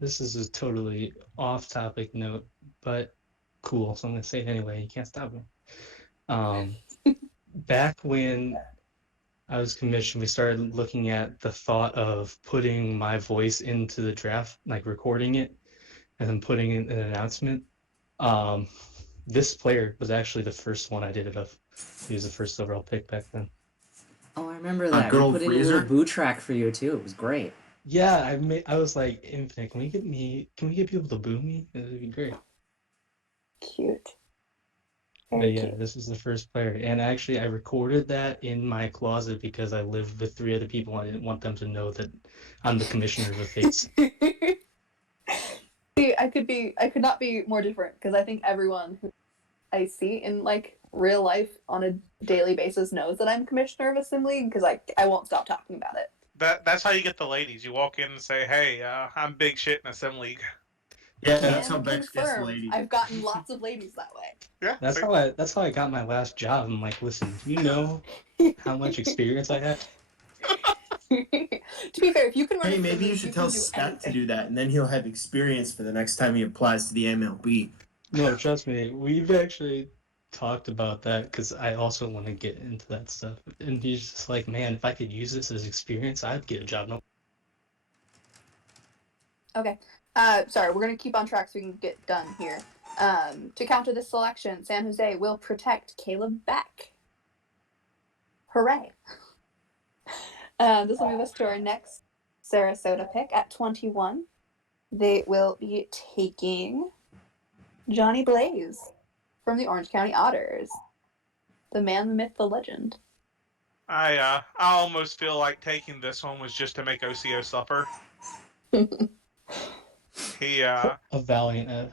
this is a totally off-topic note, but cool, so I'm gonna say it anyway. You can't stop me. Back when I was commissioned, we started looking at the thought of putting my voice into the draft, like recording it, and then putting in an announcement. This player was actually the first one I did it of. He was the first overall pick back then. oh, I remember that. Good We old put in a Freezer? little boo track for you too. It was great. Yeah, I was like, Infinite, can we get people to boo me? It would be great. Cute. But Very yeah, this was the first player. And actually, I recorded that in my closet because I lived with 3 other people. I didn't want them to know that I'm the commissioner of the Fates. cute. See, I could not be more different because I think everyone who I see in like real life on a daily basis knows that I'm commissioner of a sim league because I won't stop talking about it. That's how you get the ladies. You walk in and say, "Hey, I'm big shit in a sim league." Yeah, that's how Can Bex gets the confirm lady. I've gotten lots of ladies that way. Yeah, That's how I got my last job. I'm like, listen, do you know how much experience I have? To be fair, if you can run Hey, a sim maybe you league, should you tell can do Spec to anything. do that, and then he'll have experience for the next time he applies to the MLB. No, trust me, we've actually talked about that because I also want to get into that stuff. And he's just like, man, if I could use this as experience, I'd get a job. No, Okay. Sorry, we're gonna keep on track so we can get done here. To counter this selection, San Jose will protect Caleb Beck. Hooray! This will move us to our next Sarasota pick at 21. They will be taking Johnny Blaze from the Orange County Otters. The man, the myth, the legend. I almost feel like taking this one was just to make OCO suffer. He a valiant.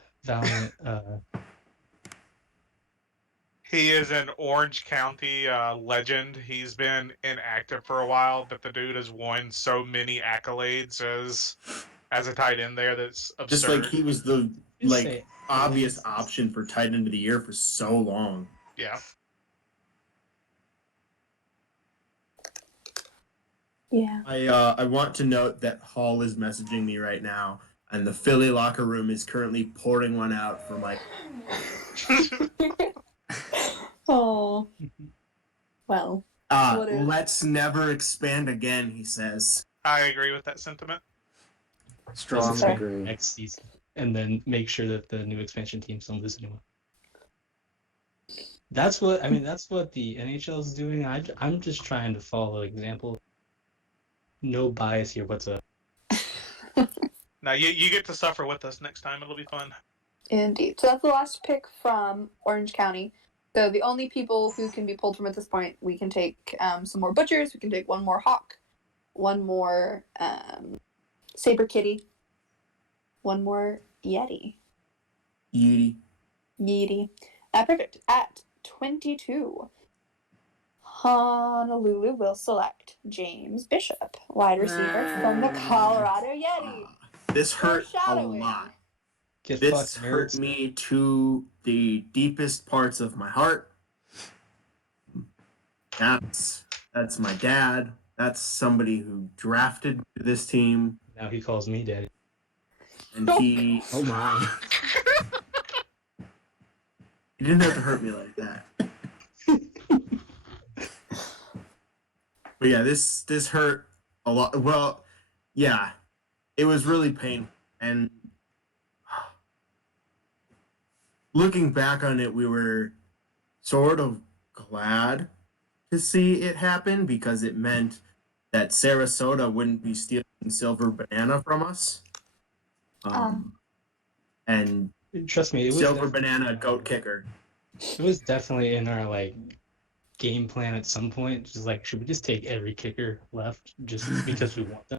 he is an Orange County legend. He's been inactive for a while, but the dude has won so many accolades as a tight end there that's absurd. Just like he was the Just say obvious accolades. option for tight end of the year for so long. Yeah. Yeah. I want to note that Hall is messaging me right now, and the Philly locker room is currently pouring one out for Mike. Oh. Well. What if- Let's never expand again, he says. I agree with that sentiment. Strong Sorry. agree. Next season, and then make sure that the new expansion teams don't lose anyone. That's what the NHL is doing. I'm just trying to follow example. No bias here whatsoever. Now you get to suffer with us next time. It'll be fun. Indeed. So that's the last pick from Orange County. So the only people who can be pulled from at this point, we can take some more butchers. We can take one more hawk, one more saber kitty, one more yeti. Yeti. Yeti. Perfect. At 22, Honolulu will select James Bishop, wide receiver from the Colorado Yeti. This hurt a Foreshadowing. lot. Get This fucked, hurt nerds. me to the deepest parts of my heart. That's my dad. That's somebody who drafted this team, Now he calls me daddy. and he Oh my. didn't have to hurt me like that. But yeah, this hurt a lot. Well, yeah, it was really painful. And looking back on it, we were sort of glad to see it happen because it meant that Sarasota wouldn't be stealing Silver Banana from us. And Trust me, it was Silver definitely- Banana, goat kicker. It was definitely in our like game plan at some point. Just like, should we just take every kicker left just because we want them?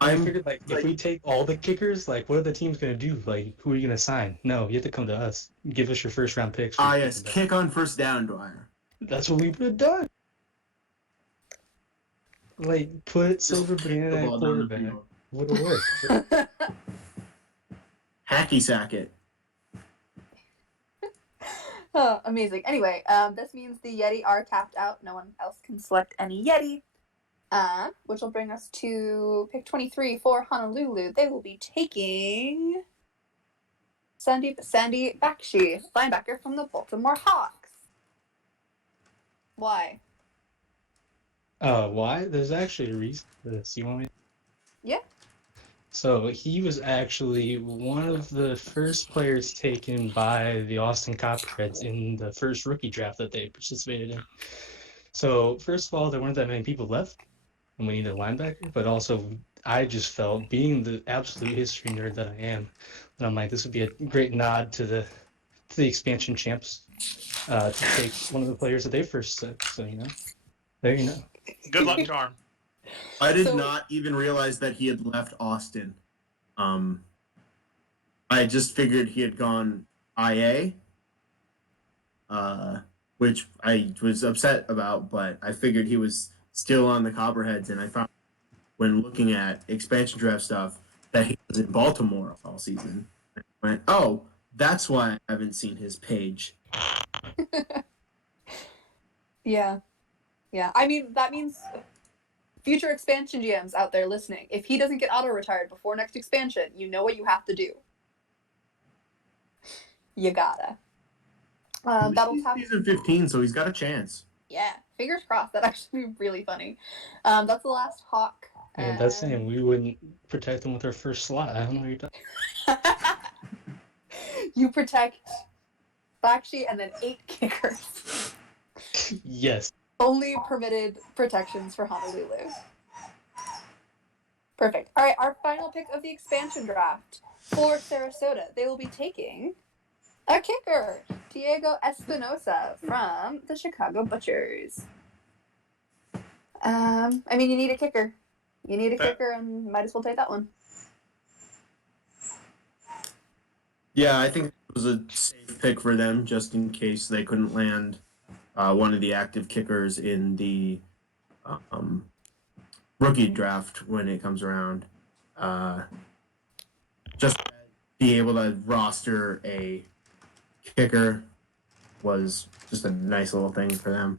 I figured like if we take all the kickers, like what are the teams gonna do? Like who are you gonna sign? No, you have to come to us. Give us your first round picks. Yes, kick on first down, Dwyer. That's what we would have done. Like put Silver Just kick Banana the at ball down the quarterback. field. Would have worked. Hacky sack it. Oh, amazing. Anyway, this means the Yeti are tapped out. No one else can select any Yeti. Which will bring us to pick 23 for Honolulu. They will be taking Sandy Bakshi, linebacker from the Baltimore Hawks. Why? Why? There's actually a reason for this. You want me? Yeah. So he was actually one of the first players taken by the Austin Copperheads in the first rookie draft that they participated in. So first of all, there weren't that many people left, and we needed a linebacker. But also, I just felt, being the absolute history nerd that I am, that I'm like, this would be a great nod to the expansion champs to take one of the players that they first took. So there you know. Good luck charm. I did So- not even realize that he had left Austin. I just figured he had gone IA, which I was upset about, but I figured he was still on the Copperheads, and I found when looking at expansion draft stuff that he was in Baltimore all season. I went, oh, that's why I haven't seen his page. Yeah. Yeah. I mean, that means future expansion GMs out there listening, if he doesn't get auto-retired before next expansion, you know what you have to do. You gotta. That'll tap. Season 15, so he's got a chance. Yeah, fingers crossed. That'd actually be really funny. That's the last Hawk. And that's saying we wouldn't protect them with our first slot. I don't know what you're talking. You protect Bakshi and then 8 kickers. Yes. Only permitted protections for Honolulu. Perfect. All right, our final pick of the expansion draft for Sarasota. They will be taking a kicker, Diego Espinosa from the Chicago Butchers. I mean, you need a kicker. You need a kicker, and might as well take that one. Yeah, I think it was a safe pick for them, just in case they couldn't land one of the active kickers in the rookie draft when it comes around. Just be able to roster a kicker was just a nice little thing for them.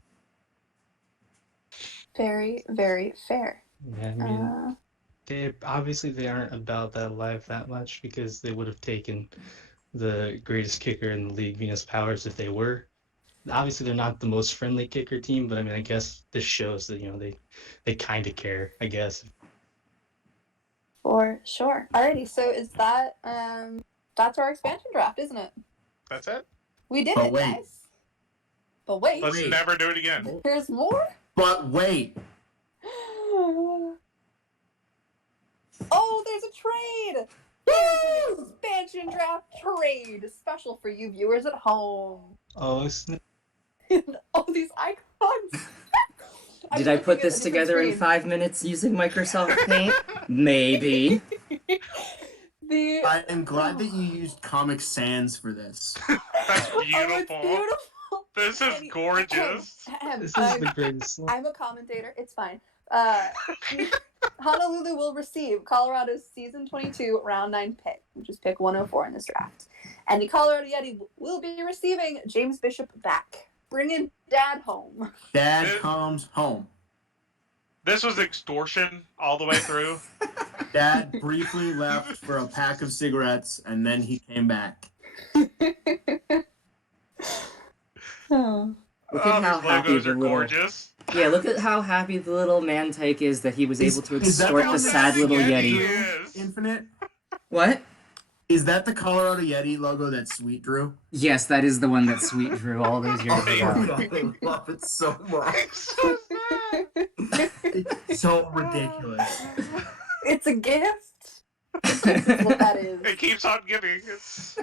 Very, very fair. Yeah, I mean, they aren't about that life that much, because they would have taken the greatest kicker in the league, Venus Powers, if they were. Obviously, they're not the most friendly kicker team, but I mean, I guess this shows that they kind of care, I guess. For sure. Alrighty, so is that that's our expansion draft, isn't it? That's it. We did But it, wait. guys. But wait, Let's never do it again. there's more. But wait, Oh, there's a trade! There's an expansion draft trade, special for you viewers at home. Oh, snap. Oh, these icons. I'm Did I put looking at this a different together in screen. 5 minutes using Microsoft Paint? Maybe. The I am glad that you used Comic Sans for this. That's Oh, it's beautiful. beautiful. This is Any- gorgeous. This is the greatest. I'm a commentator. It's fine. Honolulu will receive Colorado's season 22 round 9 pick, which is pick 104 in this draft. And the Colorado Yeti will be receiving James Bishop back, bringing Dad home. Dad comes home. This was extortion all the way through. Dad briefly left for a pack of cigarettes, and then he came back. Oh. Look at how These happy logos the are little gorgeous. yeah. Look at how happy the little man tyke is that he was able to Is that extort the the one sad that little the Yeti. Yeti is? Infinite? What? Is that the Colorado Yeti logo that Sweet drew? Yes, that is the one that Sweet drew all those years Oh, ago. God, I love it so much. It's so sad. It's so ridiculous. It's a gift. That's what that is. It keeps on giving. It's...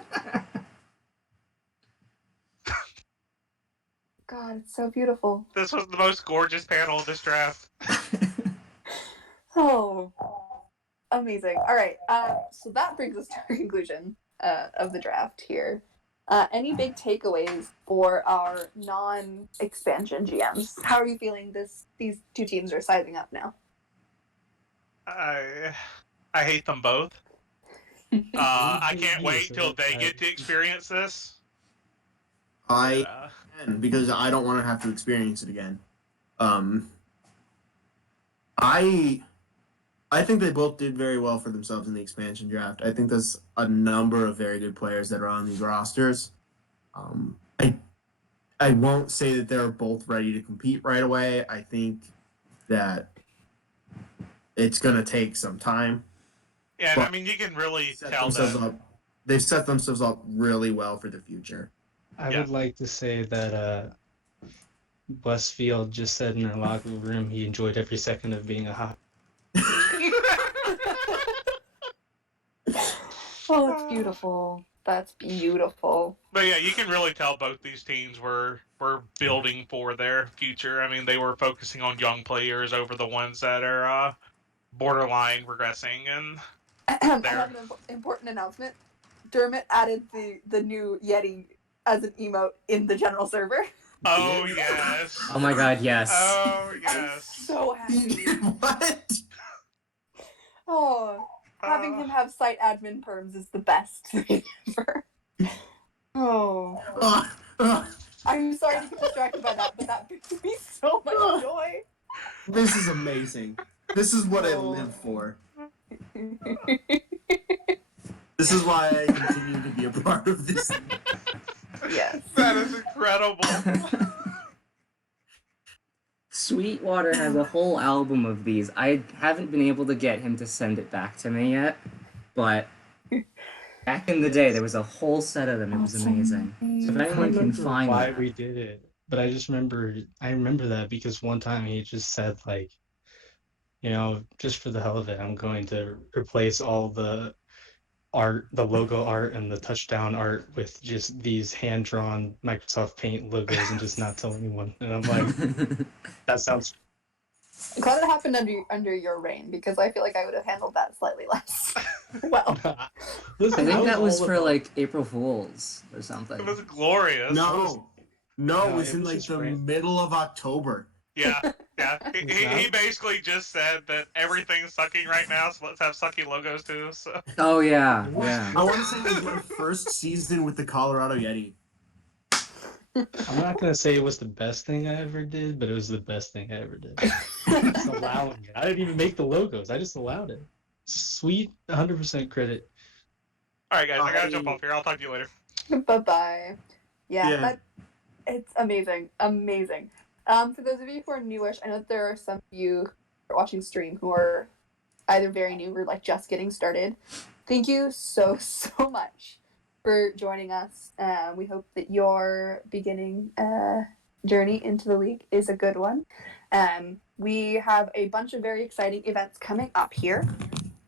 God, it's so beautiful. This was the most gorgeous panel of this draft. Oh, amazing. All right. So that brings us to our conclusion of the draft here. Any big takeaways for our non-expansion GMs? How are you feeling these two teams are sizing up now? I hate them both. I can't wait till they get to experience this. I can, because I don't want to have to experience it again. I think they both did very well for themselves in the expansion draft. I think there's a number of very good players that are on these rosters. I won't say that they're both ready to compete right away. I think that it's going to take some time. Yeah, and But I mean, you can really Set tell themselves that. up. They've set themselves up really well for the future. I Yeah. would like to say that Westfield just said in our locker room he enjoyed every second of being a hot. Oh, it's beautiful. That's beautiful. But yeah, you can really tell both these teams were building for their future. I mean, they were focusing on young players over the ones that are borderline regressing. And I have an important announcement. Dermot added the new Yeti as an emote in the general server. oh yes, Oh my god, yes. oh I'm yes. so happy. What? Oh, having him have site admin perms is the best thing ever. Oh, I'm sorry to get distracted by that, but that brings me so much joy. This is amazing. This is what I live for. This is why I continue to be a part of this. Yes. That is incredible. Sweetwater has a whole album of these. I haven't been able to get him to send it back to me yet, but back in the day there was a whole set of them. It was amazing. So if I anyone can remember find why that. we did it, but I remember that because one time he just said like, you know, just for the hell of it, I'm going to replace all the art, the logo art and the touchdown art with just these hand-drawn Microsoft Paint logos and just not tell anyone. And I'm like, that sounds... I'm glad it happened under your reign, because I feel like I would have handled that slightly less well. Listen, I think that was all for about- like April Fools or something. It was glorious. No, No, it was it in was like just the random. middle of October. Yeah, yeah. He basically just said that everything's sucking right now, so let's have sucky logos too. So Oh yeah, I yeah. want to say it was my first season with the Colorado Yeti. I'm not gonna say it was the best thing I ever did, but it was the best thing I ever did. Just allowing it. I didn't even make the logos. I just allowed it. Sweet, 100% credit. all right, guys, I gotta jump off here. I'll talk to you later. Bye-bye. Yeah, Yeah. it's amazing. Amazing. For those of you who are newish, I know that there are some of you who are watching stream who are either very new or like just getting started. Thank you so much for joining us. We hope that your beginning journey into the league is a good one. We have a bunch of very exciting events coming up here.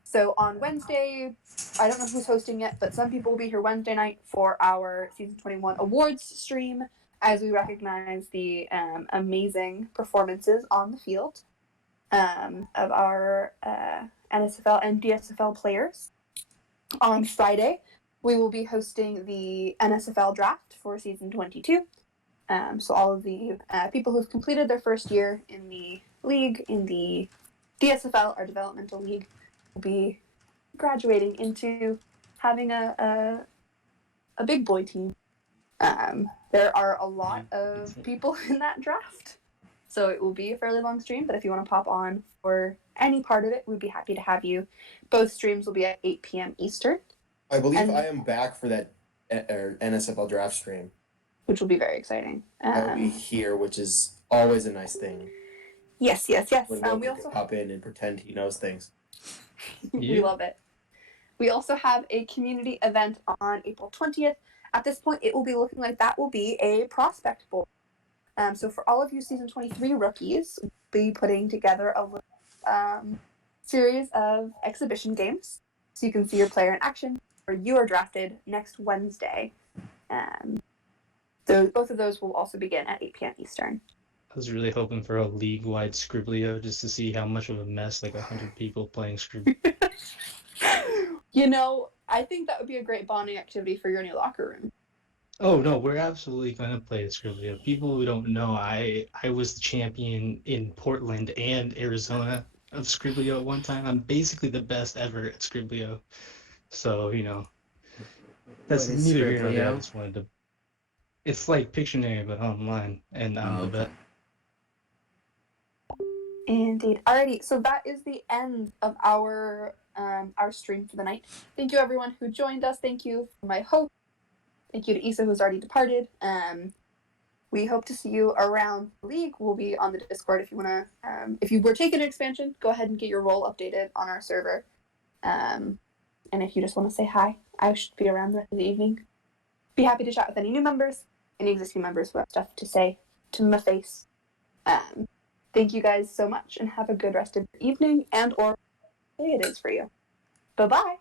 So on Wednesday, I don't know who's hosting yet, but some people will be here Wednesday night for our Season 21 awards stream, as we recognize the amazing performances on the field of our NSFL and DSFL players. On Friday, we will be hosting the NSFL draft for season 22. So all of the people who've completed their first year in the league, in the DSFL, our developmental league, will be graduating into having a big boy team. There are a lot of people in that draft, so it will be a fairly long stream, but if you want to pop on for any part of it, we'd be happy to have you. Both streams will be at 8 p.m. Eastern. I believe And- I am back for that NSFL draft stream. Which will be very exciting. I will be here, which is always a nice thing. Yes. When We Wilbur also can pop in and pretend he knows things. we love it. We also have a community event on April 20th. At this point, it will be looking like that will be a prospect bowl. So for all of you season 23 rookies, we'll be putting together a series of exhibition games so you can see your player in action, or you are drafted next Wednesday. So both of those will also begin at 8 p.m. Eastern. I was really hoping for a league-wide Scriblio just to see how much of a mess 100 people playing Scriblio. You know, I think that would be a great bonding activity for your new locker room. Oh no, we're absolutely gonna play Scriblio. People who don't know, I was the champion in Portland and Arizona of Scriblio at one time. I'm basically the best ever at Scriblio. So, that's What is neither here nor there. I Scriblio? just wanted to. It's like Pictionary but online, and I'm the best. Indeed. Alrighty, so that is the end of our stream for the night. Thank you everyone who joined us. Thank you for my host. Thank you to Issa who's already departed. We hope to see you around the league. We'll be on the Discord if you wanna. If you were taking an expansion, go ahead and get your role updated on our server. And if you just want to say hi, I should be around the rest of the evening. Be happy to chat with any new members, any existing members who have stuff to say to my face. Thank you guys so much and have a good rest of the evening and or day it is for you. Bye-bye.